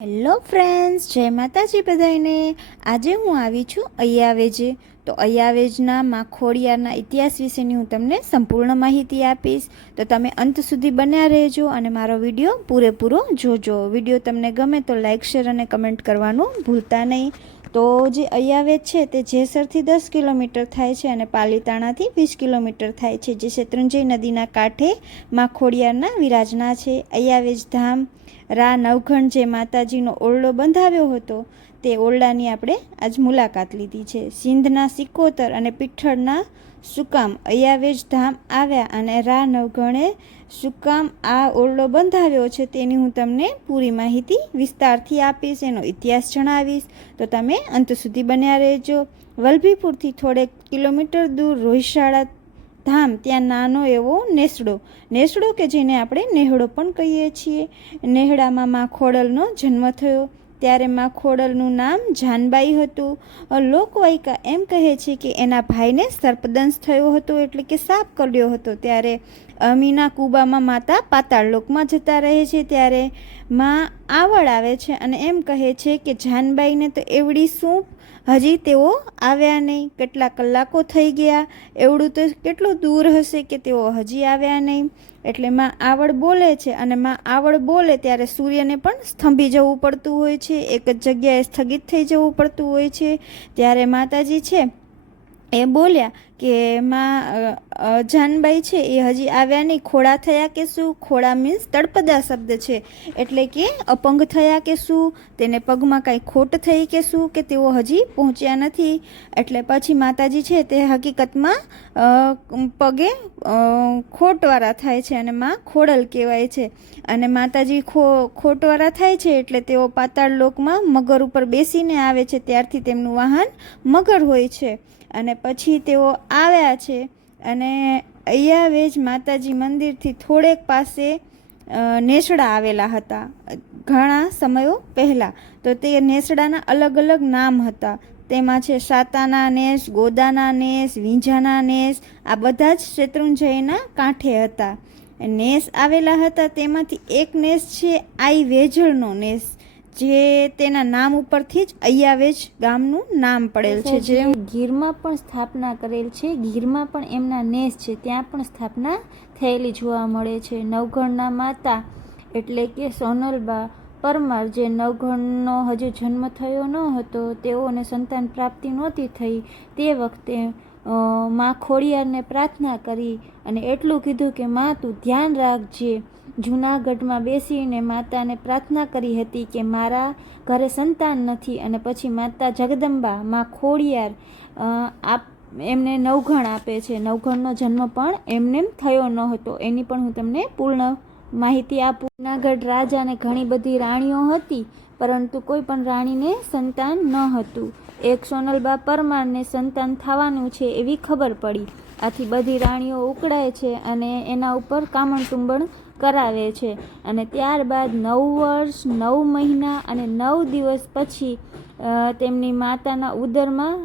Hello friends, જય માતાજી બધાને। આજે હું આવી છું અય્યાવેજે। તો અય્યાવેજના માં ખોડિયારના ઇતિહાસ વિશેની હું તમને સંપૂર્ણ માહિતી આપીશ, તો તમે અંત સુધી બન્યા રહેજો અને મારો વિડીયો પૂરેપૂરો જોજો। વિડીયો તમને ગમે તો લાઇક, શેર અને કમેન્ટ કરવાનું ભૂલતા નહીં। તો જે અય્યાવેજ છે તે જેસરથી 10 કિલોમીટર થાય છે અને પાલીતાણાથી 20 કિલોમીટર થાય છે, જે શેત્રુંજય નદીના કાંઠે માં ખોડિયારના વિરાજના છે। અય્યાવેજ ધામ રા નવઘણ જે માતાજીનો ઓરડો બંધાવ્યો હતો તે ઓરડાની આપણે આજ મુલાકાત લીધી છે। સિંધના સિકોતર અને પીઠળના સુકામ અય્યાવેજ ધામ આવ્યા અને રા નવઘણે સુકામ આ ઓરડો બંધાવ્યો છે તેની હું તમને પૂરી માહિતી વિસ્તારથી આપીશ, એનો ઇતિહાસ જણાવીશ, તો તમે અંત સુધી બન્યા રહેજો। વલભીપુરથી થોડેક કિલોમીટર દૂર રોહિશાળા ધામ, ત્યાં નાનો એવો નેસડો કે જેને આપણે નેહડો પણ કહીએ છીએ, નેહડામાં માં ખોડલનો જન્મ થયો। ત્યારે માં ખોડલનું નામ જાનબાઈ હતું। લોકવાયકા એમ કહે છે કે એના ભાઈને સર્પદંશ થયો હતો, એટલે કે સાપ કરડ્યો હતો। ત્યારે અમીના કુબામાં માતા પાતાળ લોકમાં જતા રહે છે, ત્યારે માં આવડ આવે છે અને એમ કહે છે કે જાનબાઈને તો એવડી સૂંપ, હજી તેઓ આવ્યા નહીં, કેટલા કલાકો થઈ ગયા, એવડું તો કેટલું દૂર હશે કે તેઓ હજી આવ્યા નહીં। એટલે માં આવડ બોલે છે અને માં આવડ બોલે ત્યારે સૂર્યને પણ સ્તંભી જવું પડતું હોય છે, એક જ જગ્યાએ સ્થગિત થઈ જવું પડતું હોય છે। ત્યારે માતાજી છે એ બોલ્યા કે માં જાનબાઈ છે એ હજી આવ્યા નહીં, ખોડા થયા કે શું? ખોડા મીન્સ તળપદા શબ્દ છે, એટલે કે અપંગ થયા કે શું, તેને પગમાં કાંઈ ખોટ થઈ કે શું, કે તેઓ હજી પહોંચ્યા નથી। એટલે પછી માતાજી છે તે હકીકતમાં પગે ખોટવાળા થાય છે અને માં ખોડલ કહેવાય છે। અને માતાજી ખોટવાળા થાય છે એટલે તેઓ પાતાળ લોકમાં મગર ઉપર બેસીને આવે છે, ત્યારથી તેમનું વાહન મગર હોય છે। અને પછી તેઓ આવ્યા છે અને અય્યાવેજ માતાજી મંદિરથી થોડેક પાસે નેસડા આવેલા હતા ઘણા સમયો પહેલાં। તો તે નેસડાના અલગ અલગ નામ હતા, તેમાં છે સાતાના નેસ, ગોદાના નેસ, વિંજાના નેસ, આ બધા જ શેત્રુંજયના કાંઠે હતા। નેસ આવેલા હતા, તેમાંથી એક નેસ છે આઈ વેજળનો નેસ, જે તેના નામ ઉપરથી જ અય્યાવેજ ગામનું નામ પડેલ છે, જે ગીરમાં પણ સ્થાપના કરેલ છે, ગીરમાં પણ એમના નેસ છે, ત્યાં પણ સ્થાપના થયેલી જોવા મળે છે। નવઘણના માતા એટલે કે સોનલબા પરમાર, જે નવઘણનો હજુ જન્મ થયો ન હતો, તેઓને સંતાન પ્રાપ્તિ નહોતી થઈ, તે વખતે માં ખોડિયારને પ્રાર્થના કરી અને એટલું કીધું કે માં તું ધ્યાન રાખજે। જૂનાગઢમાં બેસીને માતાને પ્રાર્થના કરી હતી કે મારા ઘરે સંતાન નથી, અને પછી માતા જગદંબા માં ખોડિયાર એમને નવઘણ આપે છે। નવઘણનો જન્મ પણ એમને થયો ન હતો, એની પણ હું તમને પૂર્ણ માહિતી આપું। જૂનાગઢ રાજાને ઘણી બધી રાણીઓ હતી, પરંતુ કોઈ પણ રાણીને સંતાન ન હતું। એક સોનલબા પરમારને સંતાન થવાનું છે એવી ખબર પડી, આથી બધી રાણીઓ ઉકળાય છે અને એના ઉપર કામણ ટુંબણ કરાવે છે। અને ત્યારબાદ 9 વર્ષ 9 મહિના અને 9 દિવસ પછી તેમની માતાના ઉદરમાં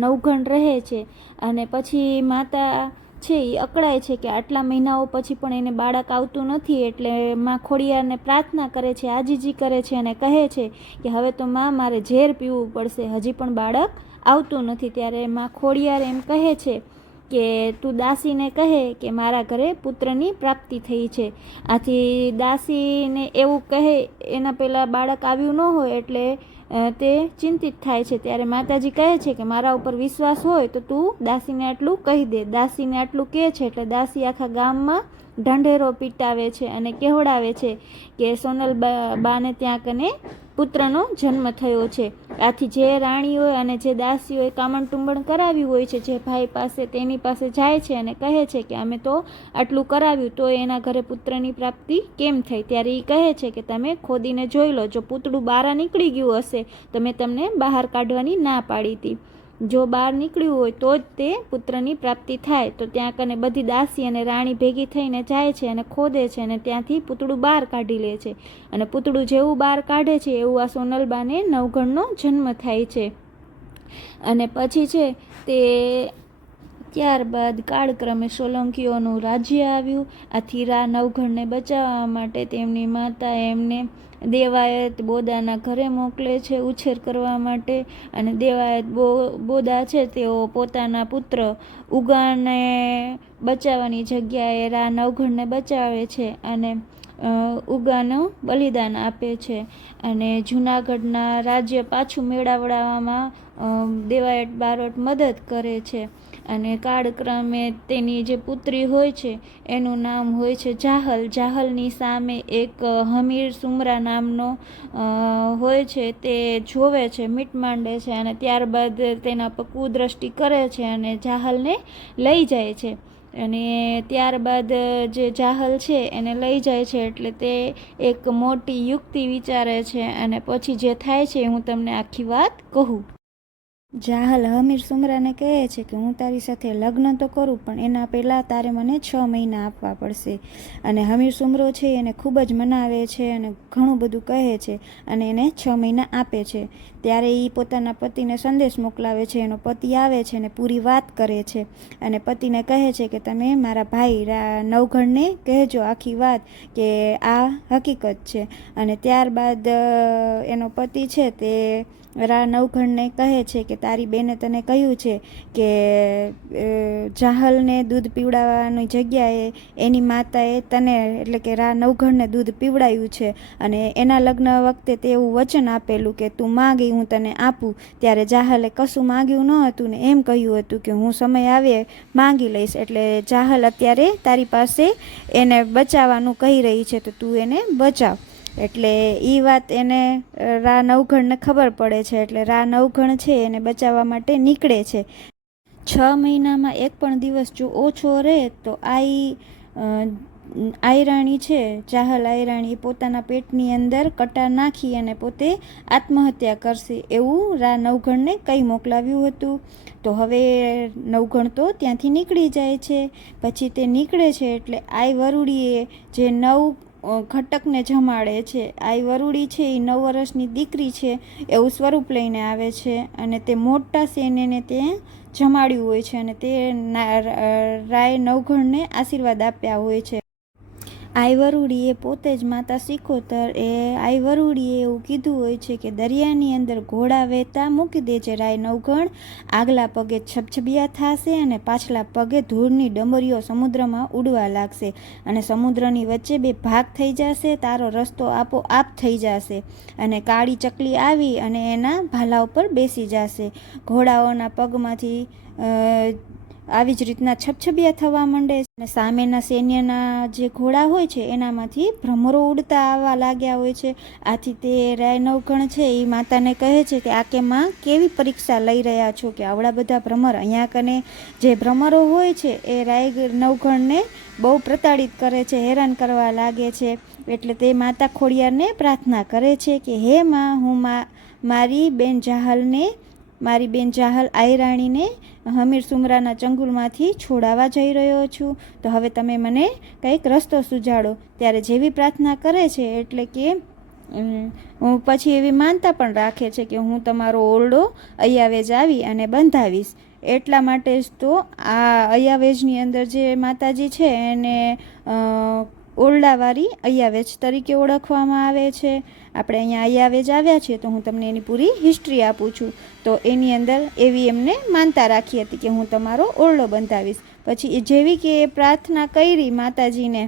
નવઘણ રહે છે, અને પછી માતા છે એ અકળાય છે કે આટલા મહિનાઓ પછી પણ એને બાળક આવતું નથી, એટલે માં ખોડિયારને પ્રાર્થના કરે છે, આજીજી કરે છે અને કહે છે કે હવે તો માં મારે ઝેર પીવું પડશે, હજી પણ બાળક આવતું નથી। ત્યારે માં ખોડિયાર એમ કહે છે કે તું દાસીને કહે કે મારા ઘરે પુત્રની પ્રાપ્તિ થઈ છે। આથી દાસીને એવું કહે, એના પહેલાં બાળક આવ્યું ન હોય એટલે તે ચિંતિત થાય છે। ત્યારે માતાજી કહે છે કે મારા ઉપર વિશ્વાસ હોય તો તું દાસીને આટલું કહી દે। દાસીને આટલું કહે છે એટલે દાસી આખા ગામમાં ઢંઢેરો પીટાવે છે અને કહેવડાવે છે કે સોનલ બાને ત્યાં કને પુત્રનો જન્મ થયો છે। આથી જે રાણીઓએ અને જે દાસીઓએ કામણ ટુંબણ કરાવ્યું હોય છે, જે ભાઈ પાસે તેની પાસે જાય છે અને કહે છે કે અમે તો આટલું કરાવ્યું તો એના ઘરે પુત્રની પ્રાપ્તિ કેમ થઈ? ત્યારે એ કહે છે કે તમે ખોદીને જોઈ લો, જો પૂતળું બહાર નીકળી ગયું હશે તો મેં તમને બહાર કાઢવાની ના પાડી હતી, જો બહાર નીકળ્યું હોય તો જ તે પુત્રની પ્રાપ્તિ થાય। તો ત્યાં કને બધી દાસી અને રાણી ભેગી થઈને જાય છે અને ખોદે છે અને ત્યાંથી પૂતળું બહાર કાઢી લે છે, અને પૂતળું જેવું બહાર કાઢે છે એવું આ સોનલબાને નવઘણનો જન્મ થાય છે। અને પછી છે તે ત્યારબાદ કાળક્રમે સોલંકીઓનું રાજ્ય આવ્યું। આથી રા નવઘણને બચાવવા માટે તેમની માતાએ એમને દેવાયત બોદાના ઘરે મોકલે છે ઉછેર કરવા માટે, અને દેવાયત બોદા છે તેઓ પોતાના પુત્ર ઉગાને બચાવવાની જગ્યાએ રા નવઘણને બચાવે છે અને ઉગાનું બલિદાન આપે છે. અને જૂનાગઢના રાજ્ય પાછું મેળવવામાં દેવાયત બારોટ મદદ કરે છે. અને કાળક્રમે તેની જે પુત્રી હોય છે એનું નામ હોય છે જાહલ. જાહલની સામે એક હમીર સુમરા નામનો હોય છે, તે જોવે છે, મીટ માંડે છે અને ત્યારબાદ તેના પર કુદ્રષ્ટિ કરે છે અને જાહલને લઈ જાય છે. અને ત્યારબાદ જે જાહલ છે એને લઈ જાય છે એટલે તે એક મોટી યુક્તિ વિચારે છે, અને પછી જે થાય છે હું તમને આખી વાત કહું. જાહલ હમીર સુમરાને કહે છે કે હું તારી સાથે લગ્ન તો કરું, પણ એના પહેલાં તારે મને 6 મહિના આપવા પડશે. અને હમીર સુમરો છે એને ખૂબ જ મનાવે છે અને ઘણું બધું કહે છે અને એને 6 મહિના આપે છે. ત્યારે એ પોતાના પતિને સંદેશ મોકલાવે છે. એનો પતિ આવે છે અને પૂરી વાત કરે છે અને પતિને કહે છે કે તમે મારા ભાઈ નવઘણને કહેજો આખી વાત કે આ હકીકત છે. અને ત્યારબાદ એનો પતિ છે તે રા નવઘણને કહે છે કે તારી બેને તને કહ્યું છે કે જાહલને દૂધ પીવડાવવાની જગ્યાએ એની માતાએ તને એટલે કે રા નવઘણને દૂધ પીવડાવ્યું છે, અને એના લગ્ન વખતે તે એવું વચન આપેલું કે તું માગી હું તને આપું. ત્યારે જાહલે કશું માગ્યું ન હતું ને એમ કહ્યું હતું કે હું સમય આવે માંગી લઈશ. એટલે જાહલ અત્યારે તારી પાસે એને બચાવવાનું કહી રહી છે, તો તું એને બચાવ. એટલે એ વાત એને રા નવઘણને ખબર પડે છે. એટલે રા નવઘણ છે એને બચાવવા માટે નીકળે છે. 6 મહિનામાં એક પણ દિવસ જો ઓછો રહે તો આયરાણી છે, જાહલ આયરાણી પોતાના પેટની અંદર કટાર નાખી અને પોતે આત્મહત્યા કરશે એવું રા નવઘણને કંઈ મોકલાવ્યું હતું. તો હવે નવઘણ તો ત્યાંથી નીકળી જાય છે. પછી તે નીકળે છે એટલે આઈ વરુડીએ જે ઘટકને જમાડે છે. આઈ વરુડી છે એ 9 વર્ષની દીકરી છે એવું સ્વરૂપ લઈને આવે છે અને તે મોટા સેનેને તે જમાડ્યું હોય છે અને તે રાય નવઘણને આશીર્વાદ આપ્યા હોય છે. આઈવરુડીએ પોતે જ માતા સિકોતર આઈવરુડીએ એવું કીધું હોય છે કે દરિયાની અંદર ઘોડા વહેતા મૂકી દે છે રાય નવઘણ, આગલા પગે છબછબિયા થશે અને પાછલા પગે ધૂળની ડમરીઓ સમુદ્રમાં ઉડવા લાગશે અને સમુદ્રની વચ્ચે 2 ભાગ થઈ જશે, તારો રસ્તો આપોઆપ થઈ જશે અને કાળી ચકલી આવી અને એના ભાલા ઉપર બેસી જશે. ઘોડાઓના પગમાંથી આવી જ રીતના છબછબિયા થવા માંડે છે અને સામેના સૈન્યના જે ઘોડા હોય છે એનામાંથી ભ્રમરો ઉડતા આવવા લાગ્યા હોય છે. આથી તે રાય નવઘણ છે એ માતાને કહે છે કે આ કે માં કેવી પરીક્ષા લઈ રહ્યા છો કે આવડા બધા ભ્રમર અહીંયા કને જે ભ્રમરો હોય છે એ રાય નવઘણને બહુ પ્રતાડિત કરે છે, હેરાન કરવા લાગે છે. એટલે તે માતા ખોડિયારને પ્રાર્થના કરે છે કે હે માં, હું મારી બેન જાહલ આયરાણીને હમીર સુમરાના ચંગુલમાંથી છોડાવવા જઈ રહ્યો છું, તો હવે તમે મને કંઈક રસ્તો સુજાડો. ત્યારે જેવી પ્રાર્થના કરે છે એટલે કે પછી એવી માનતા પણ રાખે છે કે હું તમારો ઓરડો અયાવેજ આવી અને બંધાવીશ. એટલા માટે જ તો આ અયાવેજની અંદર જે માતાજી છે એને ઓરડાવાળી અયાવેજ તરીકે ઓળખવામાં આવે છે. આપણે અહીંયા અયાવેજ આવ્યા છીએ તો હું તમને એની પૂરી હિસ્ટ્રી આપું છું. તો એની અંદર એવી એમને માનતા રાખી હતી કે હું તમારો ઓરડો બંધાવીશ. પછી જેવી કે એ પ્રાર્થના કરી માતાજીને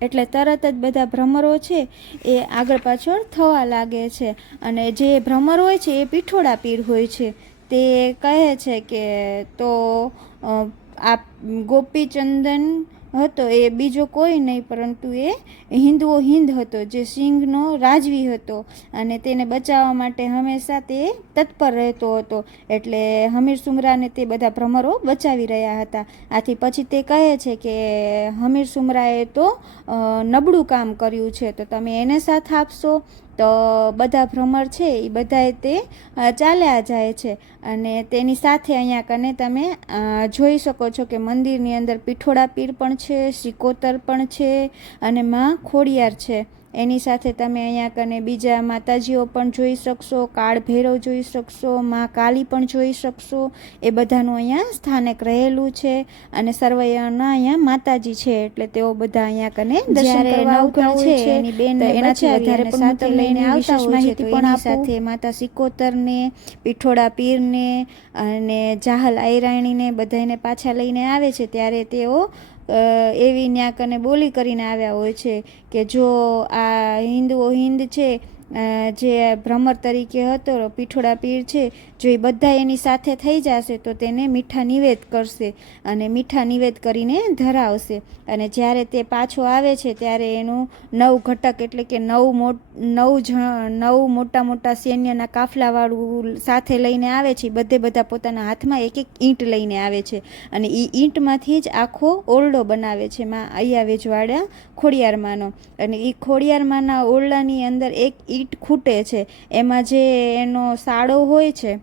એટલે તરત જ બધા ભ્રમરો છે એ આગળ પાછળ થવા લાગે છે. અને જે ભ્રમર હોય છે એ પીઠોડા પીર હોય છે. તે કહે છે કે તો આ ગોપીચંદન હતો એ બીજો કોઈ નહીં પરંતુ એ હિન્દુઓ હિન્દ હતો, જે સિંહનો રાજવી હતો અને તેને બચાવવા માટે હંમેશા તે તત્પર રહેતો હતો. એટલે હમીર સુમરાને તે બધા ભ્રમરો બચાવી રહ્યા હતા. આથી પછી તે કહે છે કે હમીર સુમરાએ તો નબળું કામ કર્યું છે, તો તમે એને સાથ આપશો. તો બધા ભ્રમર છે એ બધાએ તે ચાલ્યા જાય છે અને તેની સાથે અહીંયા કને તમે જોઈ શકો છો કે મંદિરની અંદર પીઠોડા પીર પણ છે, સિકોતર પણ છે અને માં ખોડિયાર છે. એની સાથે તમે અહીંયા કને બીજા માતાજીઓ પણ જોઈ શકશો, કાળ ભૈરવ જોઈ શકશો, મા કાલી પણ જોઈ શકશો. એ બધાનું અહીંયા સ્થાનક રહેલું છે અને સર્વૈયાના અહીંયા માતાજી છે, એટલે તેઓ બધા અહીંયા કને દર્શન કરવા આવતા હોય છે. એની બેન એનાથી વધારે પણ સાથે લઈને આવતા માહિતી પણ આપું. સાથે માતા સિકોતરને, પીઠોડા પીરને અને જાહલ આયરાણીને બધાને પાછા લઈને આવે છે, ત્યારે તેઓ એવી ન્યા કને બોલી કરીને આવ્યા હોય છે કે જો આ હિન્દુઓ હિન્દ છે, જે ભ્રમર તરીકે હતો પીઠોડા પીર છે, જો એ બધા એની સાથે થઈ જશે તો તેને મીઠા નિવેદ કરશે અને મીઠા નિવેદ કરીને ધરાવશે. અને જ્યારે તે પાછો આવે છે ત્યારે એનું 9 ઘટક એટલે કે 9 મોટા મોટા સૈન્યના કાફલાવાળું સાથે લઈને આવે છે. બધા પોતાના હાથમાં એક એક ઈંટ લઈને આવે છે અને એ ઈંટમાંથી જ આખો ઓરડો બનાવે છે માં અય્યાવેજવાળા ખોડિયારમાંનો. અને એ ખોડિયારમાંના ઓરડાની અંદર એક ઈંટ ખૂટે છે, એમાં જે એનો સાડો હોય છે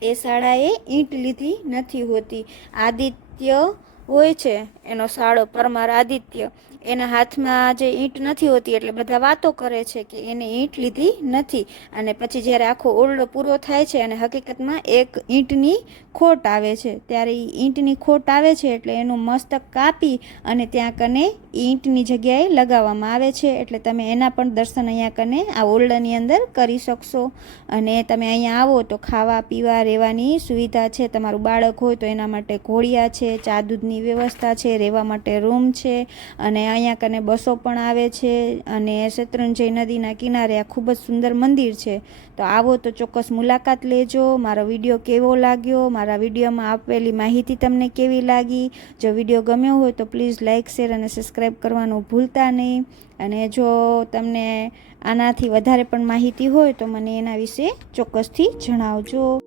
એ સાડાએ ઈંટ લીધી નથી હોતી. આદિત્ય હોય છે એનો સાડો, પરમાર આદિત્ય, એના હાથમાં જે ઈંટ નથી હોતી એટલે બધા વાતો કરે છે કે એને ઈંટ લીધી નથી. અને પછી જ્યારે આખો ઓરડો પૂરો થાય છે અને હકીકતમાં એક ઈંટની ખોટ આવે છે, ત્યારે એ ઈંટની ખોટ આવે છે એટલે એનું મસ્તક કાપી અને ત્યાં કને ઈંટની જગ્યાએ લગાવવામાં આવે છે. એટલે તમે એના પણ દર્શન અહીંયા કને આ ઓરડાની અંદર કરી શકશો. અને તમે અહીંયા આવો તો ખાવા પીવા રહેવાની સુવિધા છે. તમારું બાળક હોય તો એના માટે ઘોડિયા છે, ચા દૂધની વ્યવસ્થા છે, રહેવા માટે રૂમ છે. અને અહીંયા કને બસો પણ આવે છે. અને શેત્રુંજય નદીના કિનારે આ ખૂબ જ સુંદર મંદિર છે. તો આવો તો ચોક્કસ મુલાકાત લેજો. મારો વિડીયો કેવો લાગ્યો, મારા વિડીયોમાં આપેલી માહિતી તમને કેવી લાગી? જો વિડીયો ગમ્યો હોય તો પ્લીઝ લાઇક, શેર અને સબસ્ક્રાઈબ કરવાનું ભૂલતા નહીં. અને જો તમને આનાથી વધારે પણ માહિતી હોય તો મને એના વિશે ચોક્કસથી જણાવજો.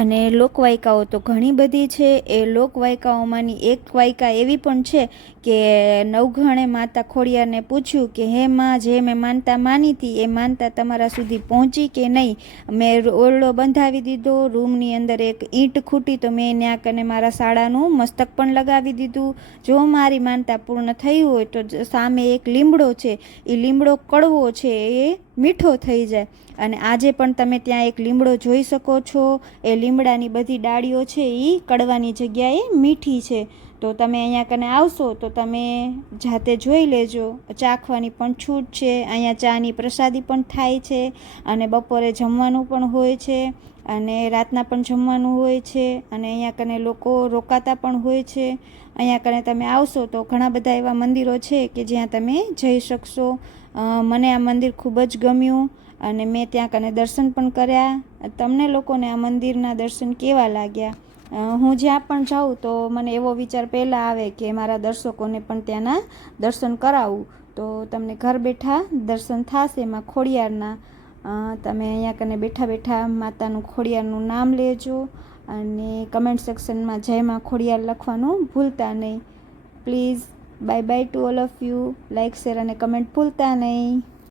અને લોકવાયકાઓ તો ઘણી બધી છે. એ લોકવાયકાઓમાંની એક વાયકા એવી પણ છે કે નવઘણે માતા ખોડિયારને પૂછ્યું કે હે માં, જે મેં માનતા માની હતી એ માનતા તમારા સુધી પહોંચી કે નહીં? મેં ઓરડો બંધાવી દીધો, રૂમની અંદર એક ઈંટ ખૂટી તો મેં ત્યાં કને મારા સાડાનું મસ્તક પણ લગાવી દીધું. જો મારી માનતા પૂર્ણ થઈ હોય તો સામે એક લીમડો છે, એ લીમડો કડવો છે, એ મીઠો થઈ જાય. અને આજે પણ તમે ત્યાં એક લીમડો જોઈ શકો છો. એ લીમડાની બધી ડાળીઓ છે એ કડવાની જગ્યાએ મીઠી છે. તો તમે અહીંયા કને આવશો તો તમે જાતે જોઈ લેજો. ચાખવાની પણ છૂટ છે. અહીંયા ચાની પ્રસાદી પણ થાય છે અને બપોરે જમવાનું પણ હોય છે અને રાતના પણ જમવાનું હોય છે. અને અહીંયા કને લોકો રોકાતા પણ હોય છે. અહીંયા કને તમે આવશો તો ઘણા બધા એવા મંદિરો છે કે જ્યાં તમે જઈ શકશો. મને આ મંદિર ખૂબ જ ગમ્યું અને મેં ત્યાં કને દર્શન પણ કર્યા. તમને લોકોને આ મંદિરના દર્શન કેવા લાગ્યા? હું જ્યાં પણ જાઉં તો મને એવો વિચાર પહેલાં આવે કે મારા દર્શકોને પણ ત્યાંના દર્શન કરાવું, તો તમને ઘર બેઠા દર્શન થશે એમાં ખોડિયારના. તમે અહીંયા કને બેઠા બેઠા માતાનું ખોડિયારનું નામ લેજો અને કમેન્ટ સેક્શનમાં જય માં ખોડિયાર લખવાનું ભૂલતા નહીં. Please bye bye to all of you. Like, share અને કમેન્ટ ભૂલતા નહીં.